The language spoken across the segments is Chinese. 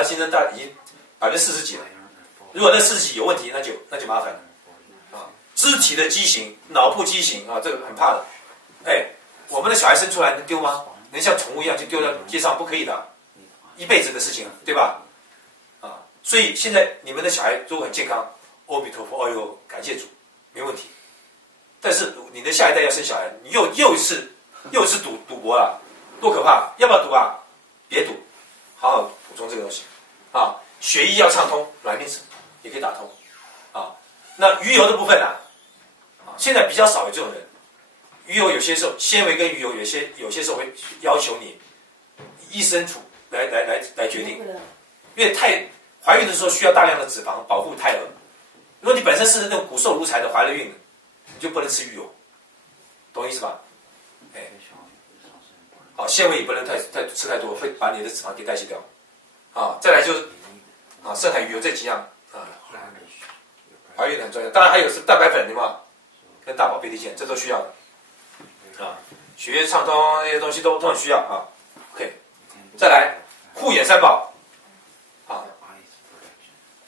它新陈代谢已经40%几了。如果那40%几有问题，那就麻烦了啊。肢体的畸形、脑部畸形啊，这个很怕的。哎，我们的小孩生出来能丢吗？能像宠物一样就丢到街上？不可以的，一辈子的事情，对吧？啊，所以现在你们的小孩如果很健康，阿弥陀佛，哎呦，感谢主，没问题。但是你的下一代要生小孩，你又是赌博了，多可怕！要不要赌啊？别赌，好好补充这个东西啊。血液要畅通，卵磷脂也可以打通啊。那鱼油的部分啊，现在比较少有这种人。鱼油有些时候纤维跟鱼油有些时候会要求你医生来决定，因为怀孕的时候需要大量的脂肪保护胎儿。如果你本身是那种骨瘦如柴的怀了孕的，你就不能吃鱼油，懂意思吧？哎，好，纤维也不能吃太多，会把你的脂肪给代谢掉。啊，再来就是深海鱼油这几样啊，怀孕很重要。当然还有是蛋白粉，对吗？跟大宝贝利健，这都需要的。啊，血液畅通那些东西都很需要啊。OK， 再来护眼三宝啊。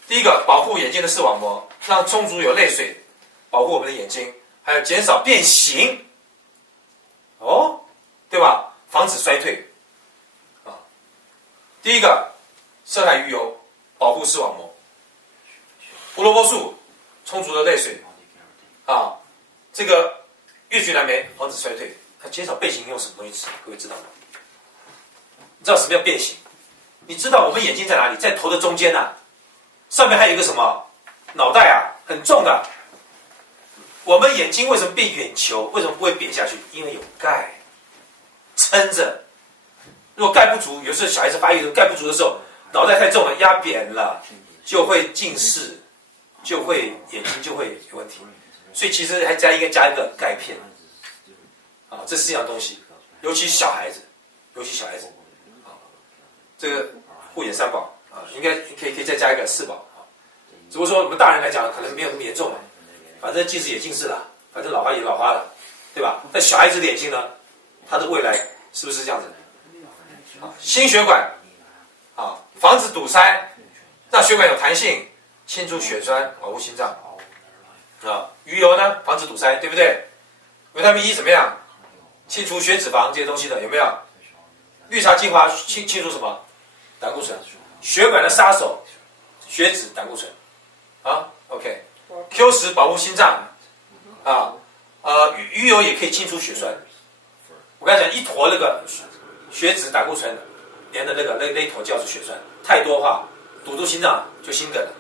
第一个，保护眼睛的视网膜，让充足有泪水，保护我们的眼睛，还有减少变形，哦，对吧？防止衰退啊。第一个，深海鱼油保护视网膜，胡萝卜素充足的泪水啊，这个越橘蓝莓防止衰退，它减少变形用什么东西吃？各位知道吗？你知道什么叫变形？你知道我们眼睛在哪里？在头的中间啊，上面还有一个什么脑袋啊，很重的。我们眼睛为什么变圆球？为什么不会扁下去？因为有钙撑着。如果钙不足，有时候小孩子发育的钙不足的时候，脑袋太重了，压扁了，就会近视，就会眼睛就会有问题。所以其实还应该加一个钙片啊，这是这样东西，尤其小孩子啊，这个护眼三宝啊，应该可以再加一个四宝啊。只不过说我们大人来讲，可能没有那么严重了，反正近视也近视了，反正老花也老花了，对吧？但小孩子的眼睛呢，他的未来是不是这样子？啊，心血管啊，防止堵塞，让血管有弹性，清除血栓，保护心脏。啊，鱼油呢，防止堵塞，对不对？维他命 E 怎么样？清除血脂肪这些东西的有没有？绿茶精华清除什么？胆固醇，血管的杀手，血脂、胆固醇。啊 ，OK。Q10 保护心脏，啊，鱼油也可以清除血栓。我刚才讲一坨那个血脂、胆固醇连的那一坨叫做血栓，太多的话堵住心脏就心梗了。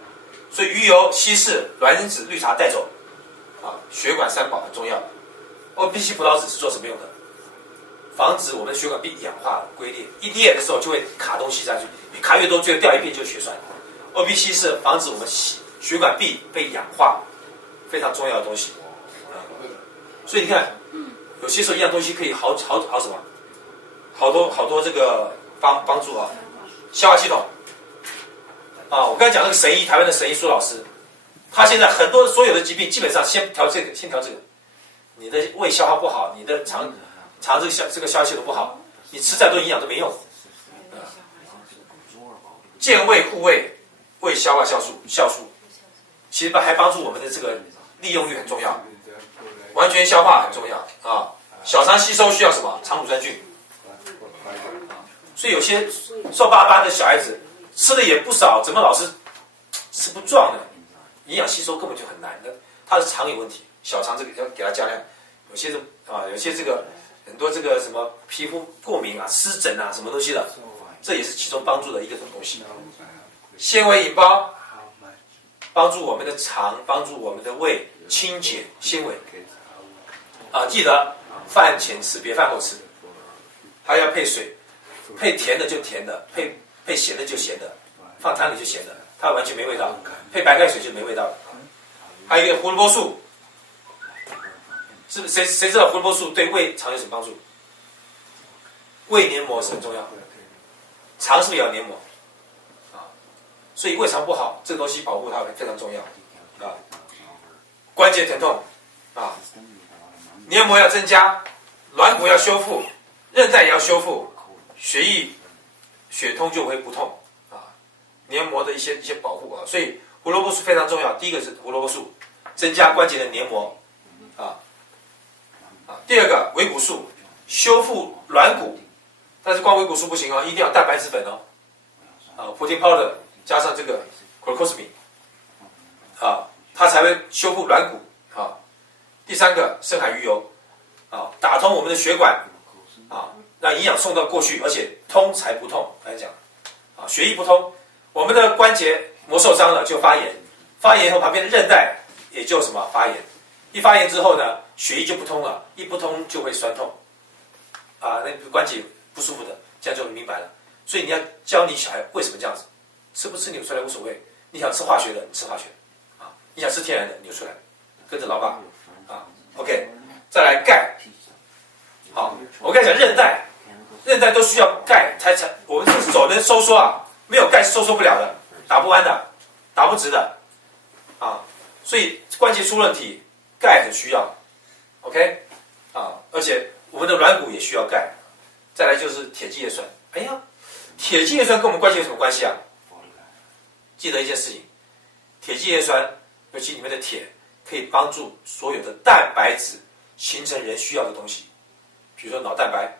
所以鱼油、稀释、卵磷脂、绿茶带走，啊，血管三宝很重要。OPC 葡萄籽是做什么用的？防止我们的血管壁氧化龟裂，一裂的时候就会卡东西上去，卡越多就会掉一片就是血栓。OPC 是防止我们血管壁被氧化，非常重要的东西。所以你看，有些时候一样东西可以好什么，好多这个帮助啊，消化系统。啊，我刚才讲那个神医，台湾的神医苏老师，他现在所有的疾病基本上先调这个，你的胃消化不好，你的肠这个消化系统不好，你吃再多营养都没用。健胃护胃，胃消化酵素，其实还帮助我们的这个利用率很重要，完全消化很重要啊。小肠吸收需要什么？肠乳酸菌。所以有些瘦巴巴的小孩子吃的也不少，怎么老是吃不壮呢？营养吸收根本就很难的，他的肠有问题，小肠这个要给他加量。有些这个很多这个什么皮肤过敏啊、湿疹啊什么东西的，这也是其中帮助的一个东西。纤维引包帮助我们的肠，帮助我们的胃清洁纤维。啊，记得饭前吃，别饭后吃，还要配水，配甜的就甜的，配咸的就咸的，放汤里就咸的，它完全没味道。配白开水就没味道了。还有一个胡萝卜素，是不是谁知道胡萝卜素对胃肠有什么帮助？胃黏膜是很重要，肠是不是也要黏膜？啊，所以胃肠不好，这个东西保护它非常重要啊。关节疼痛啊，黏膜要增加，软骨要修复，韧带也要修复，血通就会不痛啊。膜的一些保护啊，所以胡萝卜素非常重要。第一个是胡萝卜素，增加关节的黏膜第二个维骨素，修复软骨，但是光维骨素不行哦，一定要蛋白质粉哦，protein powder 加上这个 glucosamine 它才会修复软骨第三个深海鱼油打通我们的血管让营养送到过去，而且通才不痛。来讲血液不通，我们的关节膜受伤了就发炎，发炎以后旁边的韧带也就什么发炎，一发炎之后呢，血液就不通了，一不通就会酸痛那个关节不舒服的，这样就明白了。所以你要教你小孩为什么这样子，吃不吃扭出来无所谓，你想吃化学的你吃化学你想吃天然的扭出来，跟着老爸OK， 再来钙。好，我跟你讲韧带。韧带都需要钙才，我们这手能收缩没有钙是收缩不了的，打不弯的，打不直的所以关节出问题，钙很需要 ，OK 而且我们的软骨也需要钙。再来就是铁基叶酸，哎呀，铁基叶酸跟我们关节有什么关系啊？记得一件事情，铁基叶酸，尤其里面的铁，可以帮助所有的蛋白质形成人需要的东西，比如说脑蛋白。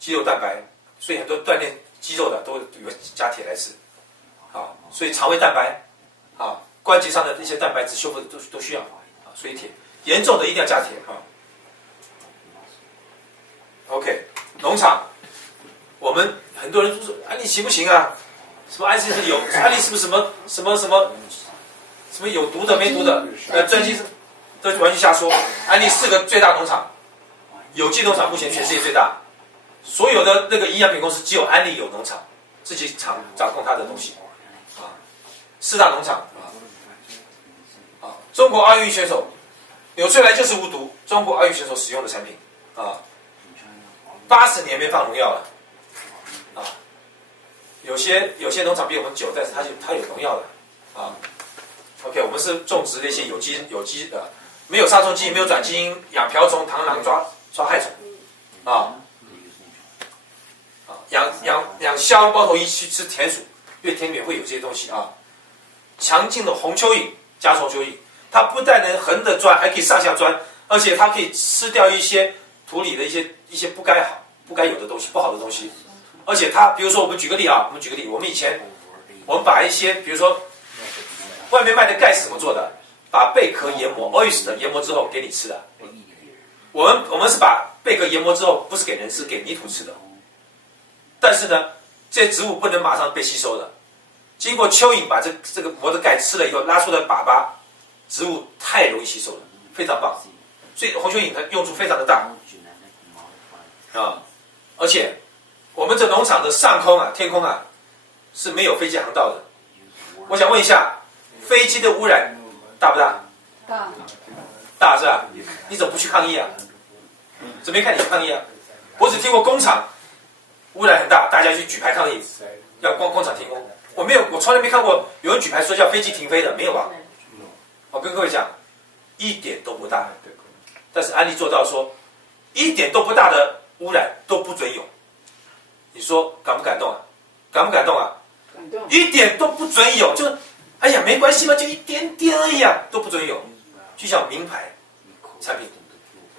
肌肉蛋白，所以很多锻炼肌肉的都有加铁来吃，所以肠胃蛋白，关节上的一些蛋白质修复的都需要，所以铁严重的一定要加铁OK， 农场，我们很多人都说安利行不行啊？什么安利是有，安利是不是什么有毒的没毒的？专家都完全瞎说。安利4个最大农场，有机农场目前全世界最大。所有的那个营养品公司只有安利有农场，自己掌控它的东西4大农场中国奥运选手扭出来就是无毒，中国奥运选手使用的产品80年没放农药了有些农场比我们久，但是它有农药的OK， 我们是种植那些有机的，没有杀虫剂，没有转基因，养瓢虫、螳螂抓害虫养肖猫头鹰去吃田鼠，因为田里面会有这些东西强劲的红蚯蚓，甲虫蚯蚓，它不但能横着钻，还可以上下钻，而且它可以吃掉一些土里的一些不该有的东西，不好的东西。而且它，比如说我们举个例，我们以前把一些，比如说外面卖的钙是怎么做的？把贝壳研磨 oyster 研磨之后给你吃的。我们是把贝壳研磨之后，不是给人吃，给泥土吃的。但是呢，这些植物不能马上被吸收的，经过蚯蚓把这个磨的钙吃了以后，拉出来粑粑，植物太容易吸收了，非常棒。所以红蚯蚓它用处非常的大而且我们这农场的上空天空是没有飞机航道的。我想问一下，飞机的污染大不大？大是吧？你怎么不去抗议怎么没看你去抗议我只听过工厂污染很大，大家去举牌抗议，要工厂停工。我从来没看过有人举牌说叫飞机停飞的，没有吧？我跟各位讲，一点都不大。但是安利做到说，一点都不大的污染都不准有。你说感不感动感不感动感动。一点都不准有，就哎呀没关系嘛，就一点点而已都不准有。就像名牌产品。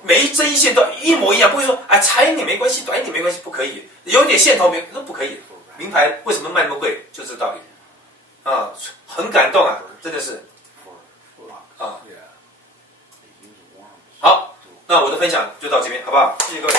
每一针一线都一模一样，不会说长一点没关系，短一点没关系，不可以。有点线头都不可以。名牌为什么卖那么贵？就这道理。很感动真的是。好，那我的分享就到这边，好不好？谢谢各位。